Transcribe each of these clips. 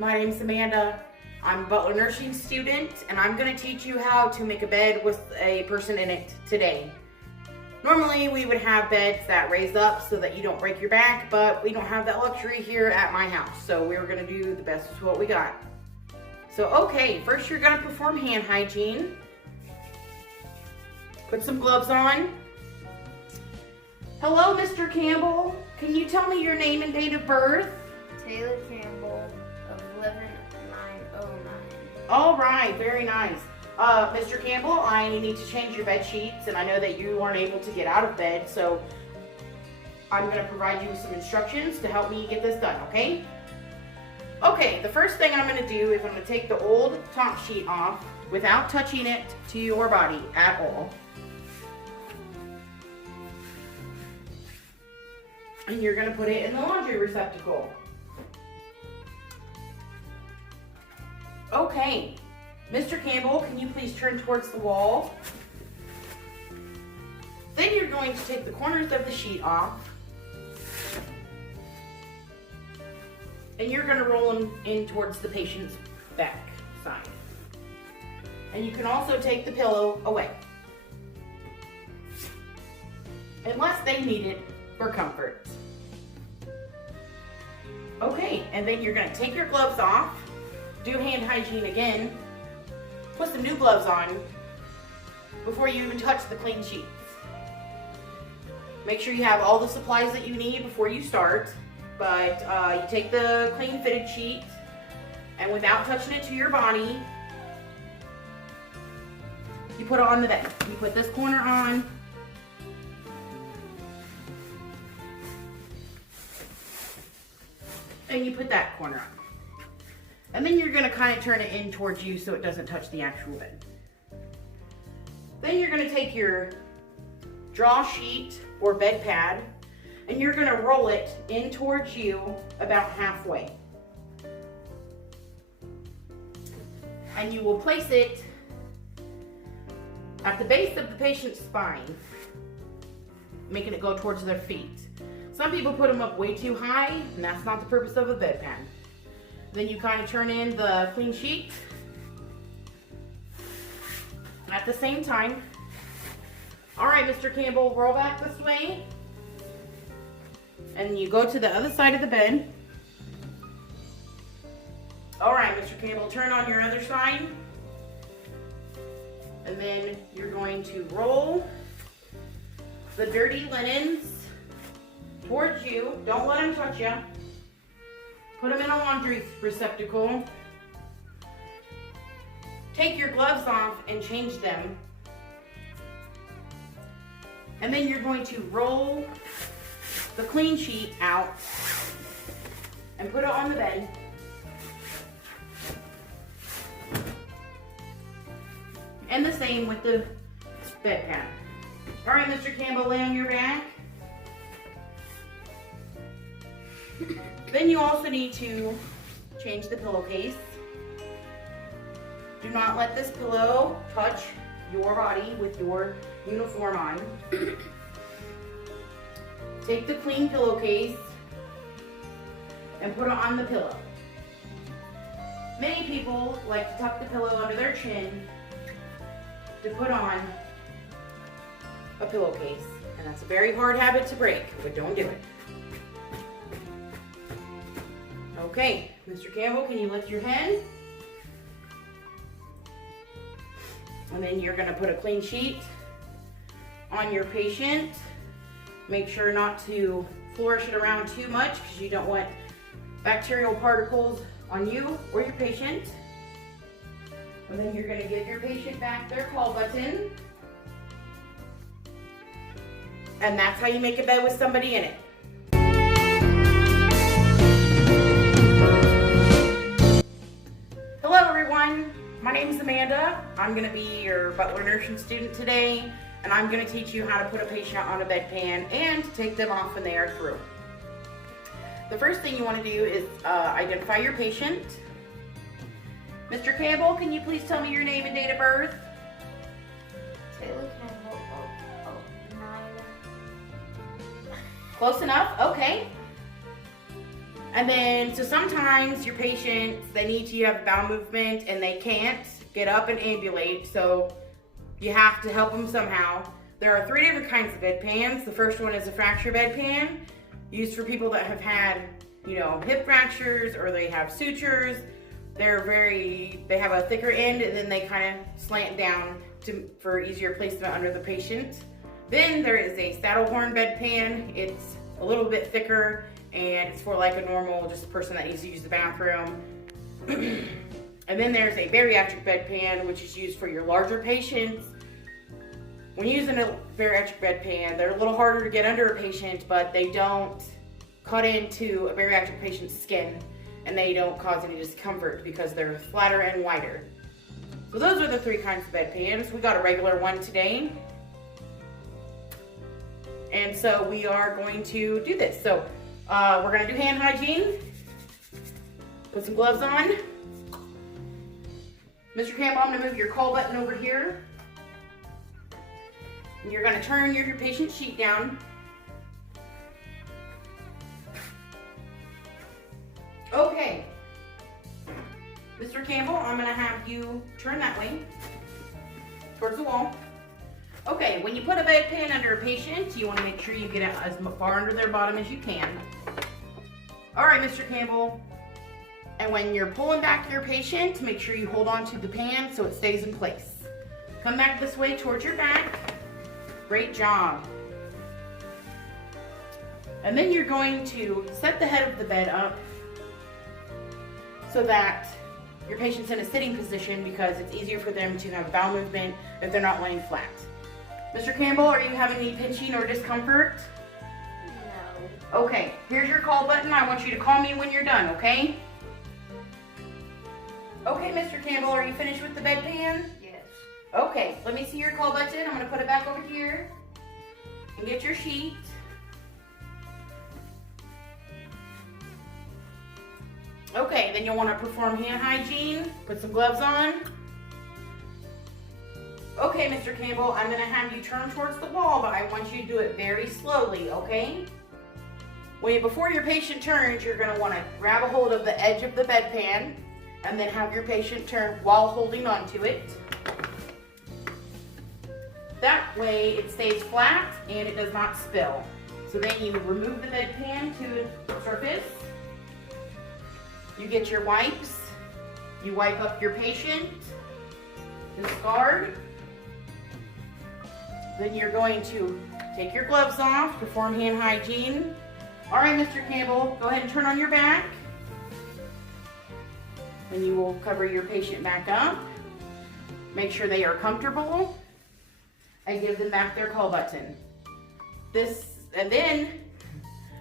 My name's Amanda. I'm a Butler nursing student, and I'm going to teach you how to make a bed with a person in it today. Normally, we would have beds that raise up so that you don't break your back, but we don't have that luxury here at my house, so we're going to do the best with what we got. So, okay, first you're going to perform hand hygiene. Put some gloves on. Hello, Mr. Campbell. Can you tell me your name and date of birth? Taylor Campbell of 11909. All right, very nice. Mr. Campbell, I need to change your bed sheets, and I know that you aren't able to get out of bed, so I'm going to provide you with some instructions to help me get this done, okay? Okay, the first thing I'm going to do is I'm going to take the old top sheet off without touching it to your body at all. And you're going to put it in the laundry receptacle. Okay, Mr. Campbell, can you please turn towards the wall? Then you're going to take the corners of the sheet off. And you're going to roll them in towards the patient's back side. And you can also take the pillow away, unless they need it for comfort. Okay, and then you're going to take your gloves off, do hand hygiene again, put some new gloves on before you even touch the clean sheets. Make sure you have all the supplies that you need before you start, but you take the clean fitted sheet, and without touching it to your body, you put it on the bed. You put this corner on, and you put that corner on. And then you're going to kind of turn it in towards you so it doesn't touch the actual bed. Then you're going to take your draw sheet or bed pad, and you're going to roll it in towards you about halfway. And you will place it at the base of the patient's spine, making it go towards their feet. Some people put them up way too high, and that's not the purpose of a bed pad. Then you kind of turn in the clean sheet at the same time. All right, Mr. Campbell, roll back this way. And you go to the other side of the bed. All right, Mr. Campbell, turn on your other side. And then you're going to roll the dirty linens towards you. Don't let them touch you. Put them in a laundry receptacle. Take your gloves off and change them. And then you're going to roll the clean sheet out and put it on the bed. And the same with the bed pad. All right, Mr. Campbell, lay on your back. Then you also need to change the pillowcase. Do not let this pillow touch your body with your uniform on. Take the clean pillowcase and put it on the pillow. Many people like to tuck the pillow under their chin to put on a pillowcase, and that's a very hard habit to break, but don't do it. Okay, Mr. Campbell, can you lift your head? And then you're going to put a clean sheet on your patient. Make sure not to flourish it around too much because you don't want bacterial particles on you or your patient. And then you're going to give your patient back their call button. And that's how you make a bed with somebody in it. Hello everyone, my name is Amanda. I'm going to be your Butler nursing student today, and I'm going to teach you how to put a patient on a bedpan and to take them off when they are through. The first thing you want to do is identify your patient. Mr. Campbell, can you please tell me your name and date of birth? Taylor Campbell of 9. Close enough? Okay. And then, so sometimes your patients, they need to have bowel movement and they can't get up and ambulate, so you have to help them somehow. There are 3 different kinds of bedpans. The first one is a fracture bedpan, used for people that have had, hip fractures or they have sutures. They have a thicker end and then they kind of slant down for easier placement under the patient. Then there is a saddle horn bedpan. It's a little bit thicker and it's for like a normal, just person that needs to use the bathroom. And then there's a bariatric bedpan, which is used for your larger patients. When using a bariatric bedpan, they're a little harder to get under a patient, but they don't cut into a bariatric patient's skin and they don't cause any discomfort because they're flatter and wider. So those are the 3 kinds of bedpans. We got a regular one today. And so we are going to do this. So we're going to do hand hygiene. Put some gloves on. Mr. Campbell, I'm going to move your call button over here. And you're going to turn your patient sheet down. Okay. Mr. Campbell, I'm going to have you turn that way towards the wall. Okay, when you put a bedpan under a patient, you want to make sure you get as far under their bottom as you can. All right, Mr. Campbell. And when you're pulling back your patient, make sure you hold on to the pan so it stays in place. Come back this way towards your back. Great job. And then you're going to set the head of the bed up so that your patient's in a sitting position because it's easier for them to have bowel movement if they're not laying flat. Mr. Campbell, are you having any pinching or discomfort? No. Okay, here's your call button. I want you to call me when you're done, okay? Okay, Mr. Campbell, are you finished with the bedpan? Yes. Okay, let me see your call button. I'm going to put it back over here and get your sheet. Okay, then you'll want to perform hand hygiene. Put some gloves on. Okay, Mr. Campbell, I'm going to have you turn towards the wall, but I want you to do it very slowly, okay? Before your patient turns, you're going to want to grab a hold of the edge of the bedpan and then have your patient turn while holding onto it. That way it stays flat and it does not spill. So then you remove the bedpan to the surface. You get your wipes. You wipe up your patient. Discard. Then you're going to take your gloves off, perform hand hygiene. All right, Mr. Campbell, go ahead and turn on your back. Then you will cover your patient back up. Make sure they are comfortable and give them back their call button. And then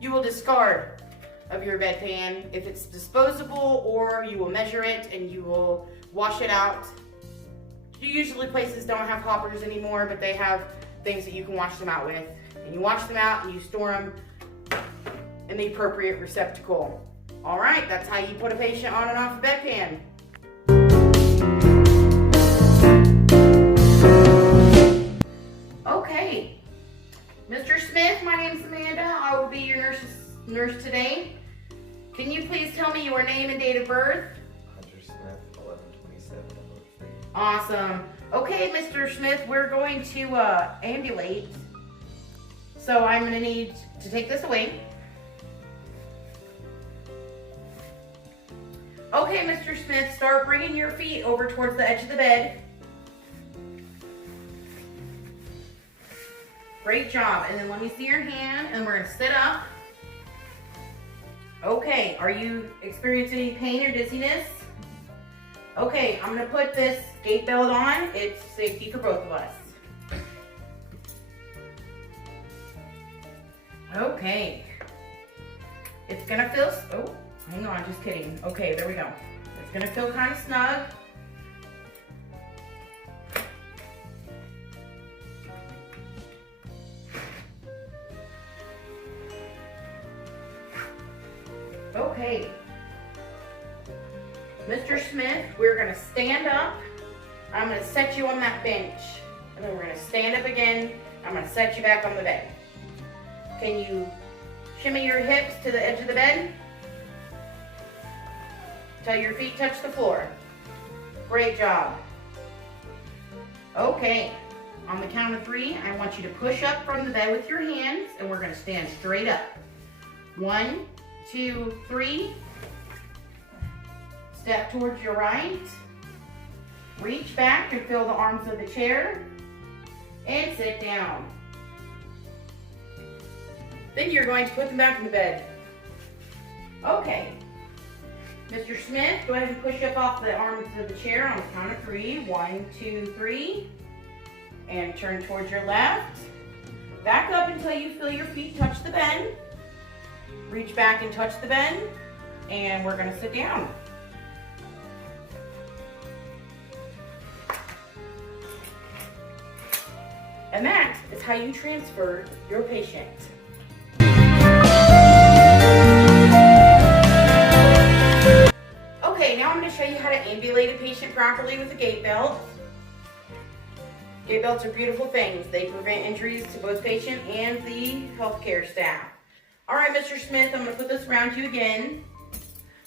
you will discard of your bedpan if it's disposable, or you will measure it and you will wash it out. Usually places don't have hoppers anymore, but they have things that you can wash them out with. And you wash them out and you store them in the appropriate receptacle. All right, that's how you put a patient on and off a bedpan. Okay, Mr. Smith, my name's Amanda. I will be your nurse today. Can you please tell me your name and date of birth? Hunter Smith, 1127 Oak Street. Awesome. Okay, Mr. Smith, we're going to ambulate. So I'm going to need to take this away. Okay, Mr. Smith, start bringing your feet over towards the edge of the bed. Great job. And then let me see your hand, and we're going to sit up. Okay, are you experiencing any pain or dizziness? Okay, I'm going to put this gait belt on. It's safety for both of us. Okay. It's going to feel... Oh, hang on, just kidding. Okay, there we go. It's going to feel kind of snug. Okay. Mr. Smith, we're going to stand up. I'm going to set you on that bench. And then we're going to stand up again. I'm going to set you back on the bed. Can you shimmy your hips to the edge of the bed? till your feet touch the floor. Great job. Okay, on the count of 3, I want you to push up from the bed with your hands, and we're gonna stand straight up. 1, 2, 3. Step towards your right. Reach back and feel the arms of the chair, and sit down. Then you're going to put them back in the bed. Okay. Mr. Smith, go ahead and push up off the arms of the chair on the count of 3. 1, 2, 3. And turn towards your left. Back up until you feel your feet touch the bed. Reach back and touch the bed. And we're going to sit down. And that is how you transfer your patient. Okay, now I'm going to show you how to ambulate a patient properly with a gait belt. Gait belts are beautiful things. They prevent injuries to both patient and the healthcare staff. All right, Mr. Smith, I'm going to put this around you again.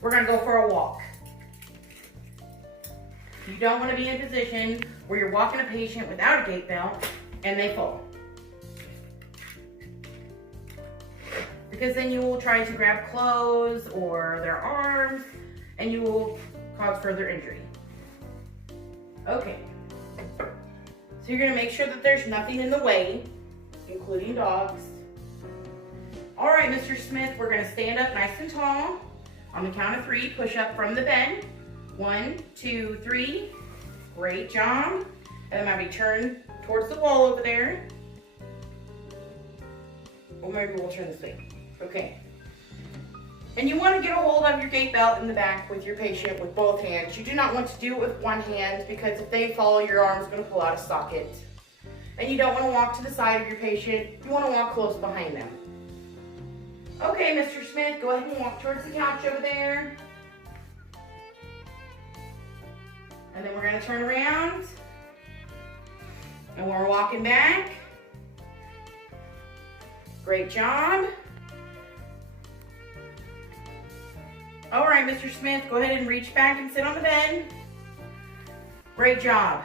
We're going to go for a walk. You don't want to be in a position where you're walking a patient without a gait belt and they fall. Because then you will try to grab clothes or their arms and you will cause further injury. Okay. So you're going to make sure that there's nothing in the way, including dogs. All right, Mr. Smith, we're going to stand up nice and tall. On the count of 3, push up from the bed. 1, 2, 3. Great job. And then maybe turn towards the wall over there. Or maybe we'll turn this way. Okay. And you want to get a hold of your gait belt in the back with your patient with both hands. You do not want to do it with one hand because if they fall, your arm's going to pull out of socket. And you don't want to walk to the side of your patient. You want to walk close behind them. Okay, Mr. Smith, go ahead and walk towards the couch over there. And then we're going to turn around. And we're walking back. Great job. All right, Mr. Smith, go ahead and reach back and sit on the bed. Great job.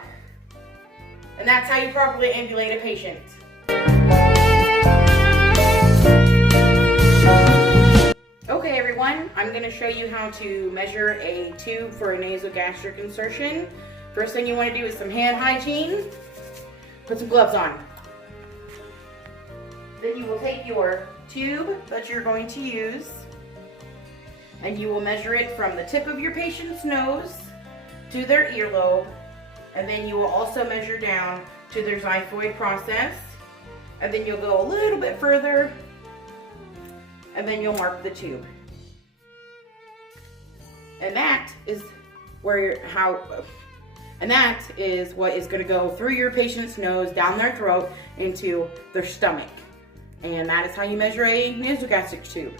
And that's how you properly ambulate a patient. Okay, everyone, I'm going to show you how to measure a tube for a nasogastric insertion. First thing you want to do is some hand hygiene. Put some gloves on. Then you will take your tube that you're going to use and you will measure it from the tip of your patient's nose to their earlobe, and then you will also measure down to their xiphoid process, and then you'll go a little bit further and then you'll mark the tube. And that is what is going to go through your patient's nose, down their throat, into their stomach. And that is how you measure a nasogastric tube.